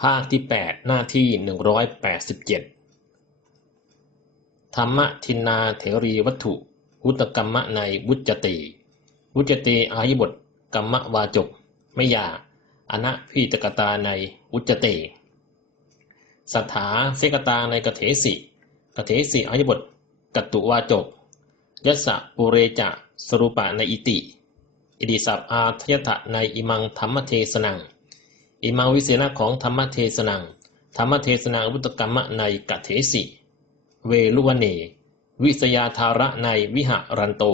ภาคที่ 8 หน้าที่ 187 ธรรมทินนาเถรีวัตถุ อุตกรรมะในวุจติ วุจติอายบทกรรมวาจกไม่ยาอนะพิจกตาในอุจเตสถาเสกตาในกเถสิกเถสิอายบทกตุวาจกยัสะปุเรจะสรุปะในอิติ อิดิสัพอาทยถะในอิมังธรรมเทสนัง อิมังวิเศษของธรรมเทสนัง ธรรมเทสนาวุตกรรมะในกเถสิ เวลุวเน วิสยาธาระในวิหารันโต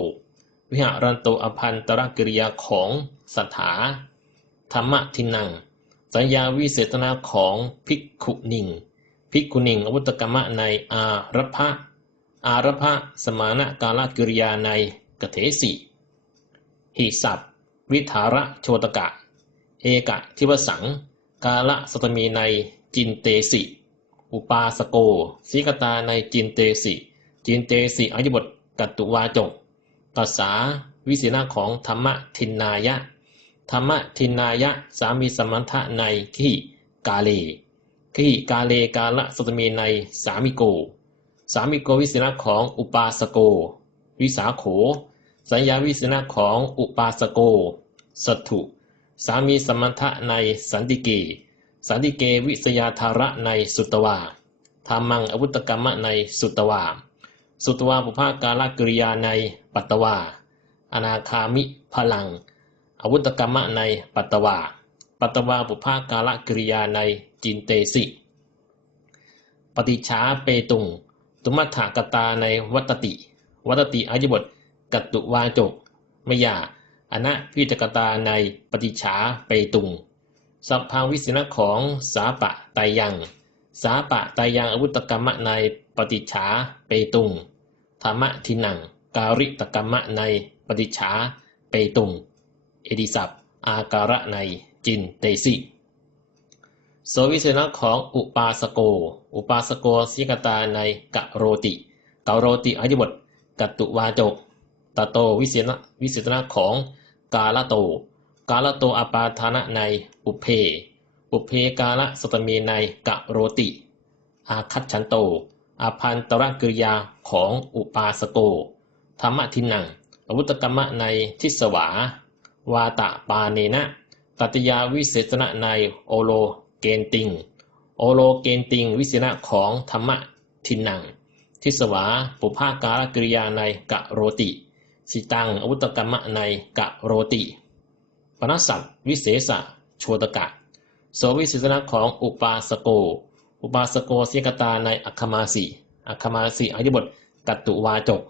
วิหารันโตอภันตรกิริยาของสถา ธรรมทินัง สัญญาวิเศษนาของภิกขุนิง ภิกขุนิงอวุตกรรมะในอารพะอารพะสมานกาลกิริยาในกเถสิหิสัพวิธาระโชตกะ เอกะทิวสัง กาละสตมีในจินเตสิ อุปาสโกสีกตาในจินเตสิ จินเตสิอายุบทกัตตุวาจกตัสาวิสีนาของธรรมทินนายะ ธรรมทินนายะสามีสมัทะในขีกาเลขีกาเลกาละสตมีในสามิโก สามิโกวิสีนาของอุปาสโก วิสาโข สัญญาวิสีนาของอุปาสโก สัตถุ สามีสมัทะในสันติเกสันติเกวิสยาธาระในสุตวาธรรมังอวุตกรรมะในสุตวา สุตวาปุภากาลกิริยาในปัตตวา อนาคามิพลัง อวุตกรรมะในปัตตวา ปัตตวาปุภากาลกิริยาในจินเตสิ ปฏิชาเปตุง ตุมัฏฐกตาในวัตติ วัตติอายบทกัตตุวาจกมยา อนะพิจกตาในปฏิชาเปตุง สัพพังวิสินะของสาปะไตายัง สาปะไตายังอวุตกรรมะในปฏิชาเปตุง ธรรมะทินัง การิตกรรมะในปฏิชาเปตุง เอดิสัพอาการะในจินเตสิโสวิเศษของอุปาสโก อุปาสโกสิกตาในกะโรติกาโรติอายุบทกัตตุวาจกตโตวิเศษวิเศษของ กาลโต กาลโตอปาทานะในอุเพ อุเพกาละสตมีในกะโรติ อาคัตฉันโต อาพันตรกิริยาของอุปาสโก ธรรมทินังอวุตกรรมะในทิสวา วาตะปาเนนะตัตยาวิเศษณะในโอโลเกนติง โอโลเกนติง วิเศษณะของธรรมทินัง ทิสวาปุภากาลกิริยาในกะโรติ สิตังอวุตกรรมะในกะโรติปนัสสัตวิเศษะโชตกะ โสวิเศษณะของอุปาสโก อุปาสโกเสกตาในอัคคมาสีอัคคมาสีอายุบทกัตตุวาจก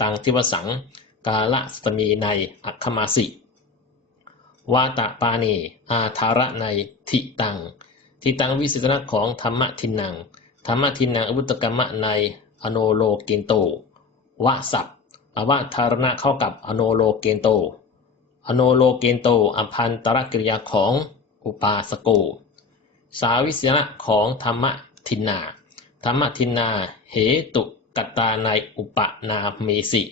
ตังทิวสัง กาละสตมีในอัคคมาสีวาตะปาเนอาธาระในทิตัง ทิตังวิเศษณะของธรรมทินัง ธรรมทินังอวุตกรรมะในอโนโลเกนโตวะสัพ อวธารณะเข้ากับอโนโลเกนโต อโนโลเกนโตอภันตรกิริยาของอุปาสโก สาวิเศษณะของธรรมทินนา ธรรมทินนา เหตุกตาในอุปนาเมสิ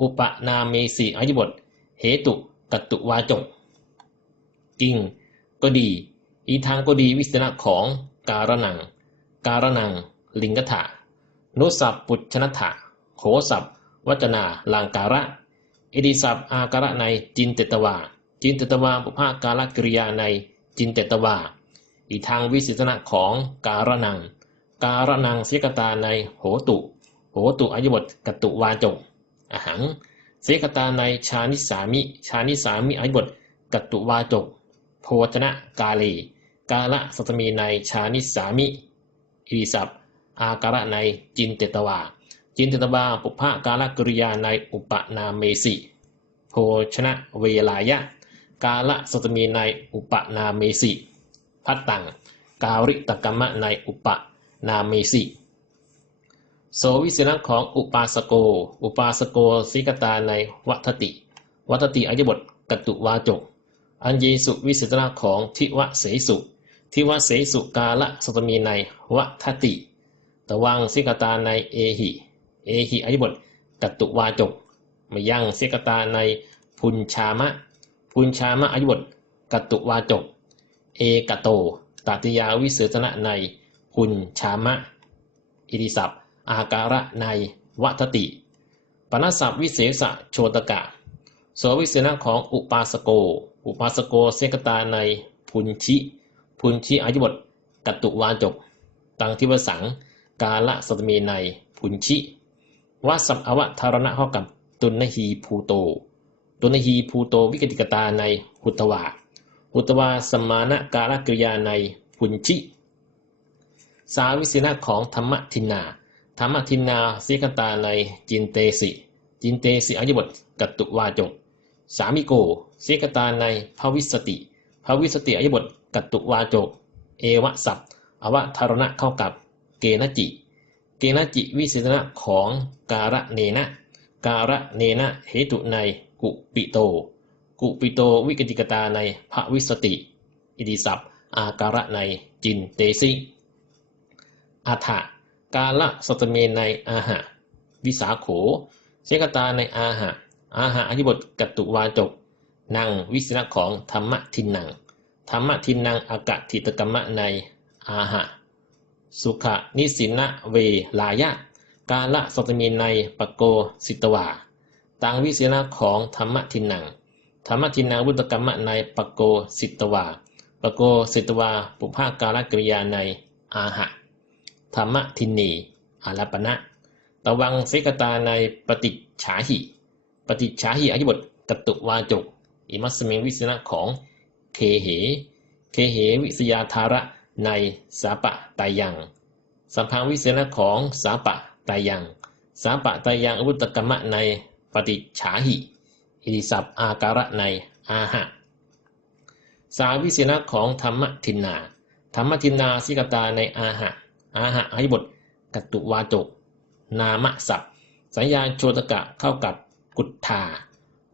อุปนาเมสิอายบท เหตุกตุวาจกจริงก็ดี อีทางก็ดีวิสนะของการนัง การนัง ลิงกถานุสัพปุชนถะโขสัพ วัจนาลังการะเอดิสัพอาการะในจินเตตวา จินเตตวาปุภากาลกิริยาในจินเตตวา อีทางวิสิตนะของการนัง การนังเสกตาในโหตุ โหตุอายุบทกตุวาจงอหังเสกตาในชานิสามิ ชานิสามิอายุบทกตุวาจกโพชนะกาลีกาละสัตมีในชานิสามิอีสับอาการะในจินเตตวา จินเตตวาปุพะกาลกริยาในอุปนาเมสิโพชนะเวลายะ กาละสตมีในอุปนาเมสิพัตตังการิตกรรมะในอุปนาเมสิโสวิสนะของอุปาสโก อุปาสโกสิกตาในวัตติ วัตติอายบทกตุวาจก อันเยสุวิสุตระของทิวะเสสุทิวะเสสุกาละสตมีในวะทัติตะวังสิกตาในเอหิ เอหิอายบทกัตตุวาจกมายังสิกตาในพุนชามะ พุนชามะอายบทกัตตุวาจก เอกโตตติยาวิเศษณะในพุญชามะ อิริสัพอาการะในวัตติปนสัพวิเศษโชตกะโสวิเศษณะของอุปาสโก อุปาสโกเสกตาในพุญชิ พุญชิอายุบทกัตตุวาจก ตังทิวสัง กาละสตมีในพุญชิ วสัพอวทารณะเข้ากับตุนหีภูโต ตุนหีภูโตวิกติกตาในหุตวาหุตวาสมานะกาลกริยาในพุญชิ สาวิสินะของธรรมทินนา ธรรมทินนาเสกตาในจินเตสิ จินเตสิอายบทกตุวาจกสามิโกเสกตาในภวิสติภวิสติอายบทกตุวาจก เอวะสัพอวทารณะเข้ากับเกณจิ เกณจิวิเศษณะของการะเนนะ การะเนนะเหตุในกุปิโต กุปิโตวิกติกตาในภวิสติ อิติสัพอาการะในจินเตสิอัฏฐกาละสตเมในอาหะ วิสาโขเสกตาในอาหะ อาหะอธิบทกัตตุวาจกนังวิสนะของธรรมทินนังธรรมทินนังอากะทิตกรรมะในอาหะ สุขนิสินะเวลายะ กาละสตเมในปโกสิตวาตังวิสนะของธรรมทินนัง ธรรมทินังวุตกรรมในปโกสิตวาปโกสิตวาปุภากาลกริยาในอาหะ ธรรมทินีอาลปณะตวังเสกตาในปฏิฉาหิ ปฏิฉาหิอธิบทกตุวาจกอิมัสเมงวิสนะของเคเห เคเหวิสยาธาระ ในสาปะตายังสัมพังวิเศษของสาปะตายังสาปะตายังอวุตกรรมะในปฏิฉาหิอิริสัพอาการะในอาหะ สาวิเศษของธรรมทินนา ธรรมทินนาสิกตาในอาหะ อาหะอธิบทกตุวาจก นามสัพสัญญาโชตกะเข้ากับกุฏธา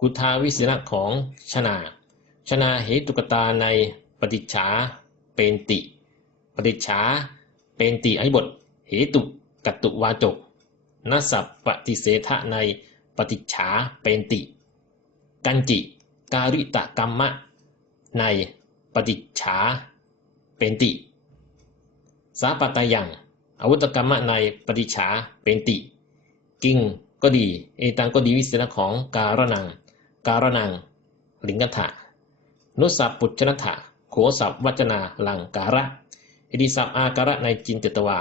กุฏธาวิเศษของชนา ชนาเหตุกตาในปฏิฉาเป็นติ ปฏิจฉาเป็นติอธิบทเหตุกัตตุวาจกนสัพปฏิเสธะในปฏิจฉาเป็นติ กันจิการิตกรรมะ ในปฏิจฉาเป็นติ สาปตายังอาวุตกรรมะในปฏิจฉาเป็นติ กิงก็ดี เอตังก็ดีวิเศษของการนัง การนัง ลิงกัถะนุสัพปุจนถะโขสัพวัจนาลังการะ อิติสัพอาการะในจินเตตวา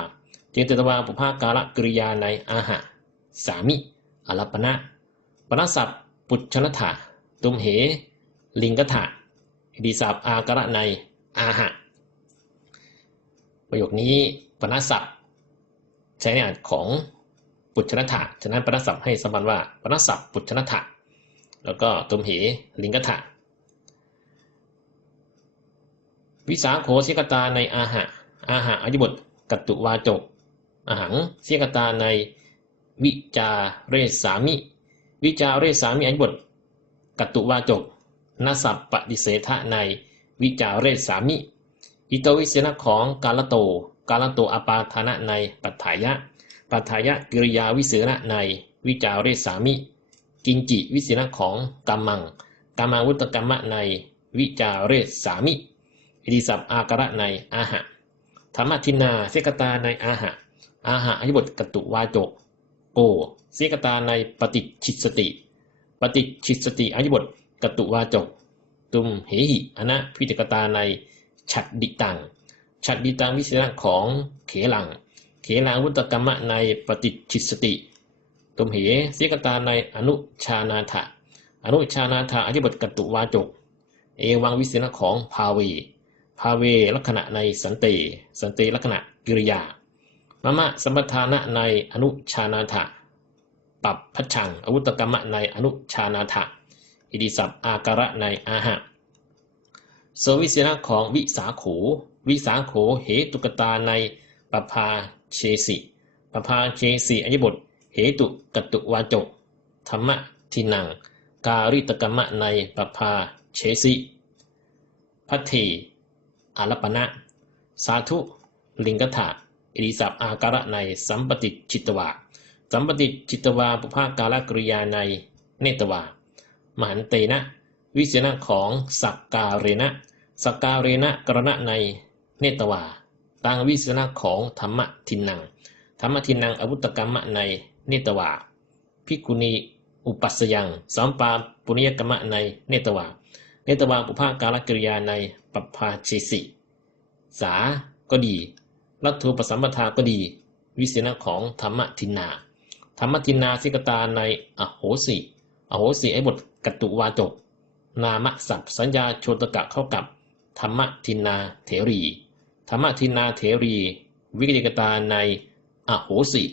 จินเตตวาปุภาการะกริยาในอาหะสามิอลปณะปณสัพปุจนถะตุมเห ลิงกถะอิติสัพอาการะในอาหะประโยคนี้ปณสัพใช้ในอ่านของปุจนถะฉะนั้นปณสัพให้สมบัติว่าปณสัพปุจนถะแล้วก็ตุมเห ลิงกถะวิสาโขเสกตาในอาหะ อาหะอธิบทกัตตุวาจกอาหังเสกตาในวิจาเรสามิ วิจาเรสามิอธิบทกัตตุวาจกนสัพปฏิเสธะในวิจาเรสามิ อิโตวิเศษของกาลโต กาลโตอปาทานะในปัฏฐายะ ปัฏฐายะกิริยาวิเศษในวิจาเรสามิ กินจิวิเศษของกัมมังกัมมังวุตกรรมะในวิจาเรสามิอิติสัพอาการะในอาหะ ธรรมทินาเสกตาในอาหะ อาหะอธิบทกตุวาจก โกเสกตาในปฏิชิตสติ ปฏิชิตสติอธิบทกตุวาจก ตุมเหหิอนะพิจกตาในฉัดดิตังฉัดดิตังวิเศษของเขลัง เขลังวุตกรรมะในปฏิชิตสติ ตุมเหเสกตาในอนุชานาถะอนุชานาถะอธิบทกตุวาจก เอวังวิเศษของภาเว ภาเวลักษณะในสันเตสันเตลักษณะกิริยามะมะสัมปทานะในอนุชานาถะปับพัชังอาวุตกรรมะในอนุชานาถะอิติสัพอาการะในอาหะโสวิเศษของวิสาโข วิสาโขเหตุกตาในปภาเชสิปภาเชสิอธิบทเหตุกตุวาจกธรรมะทินัง การิตกรรมะในปภาเชสิพัทธี อาลปณะสาธุ ลิงกถะอิริสัพอาการะในสัมปติจิตวาสัมปติจิตวาปุภาการกริยาในเนตวามหันเตนะ วิเศษณของสักการเรนะสักการเรนะกรณะในเนตวาตังวิสนะของธรรมทินนังธรรมทินนังอวุตกรรมะในเนตวาภิกุณีอุปัสสยังสัมปาปุริยกรรมะในเนตวา เนตวาปุภากาลกิริยาในปปภาชิสิ สาก็ดีลัทธุปสัมปทาก็ดี วิเศษของธรรมทินนา ธรรมทินนาสิกตาในอโหสิอโหสิไอ้บทกตุวาจก นามสัพสัญญาโชตกะเข้ากับ ธรรมทินนาเถรี ธรรมทินนาเถรี วิกิกตาในอโหสิ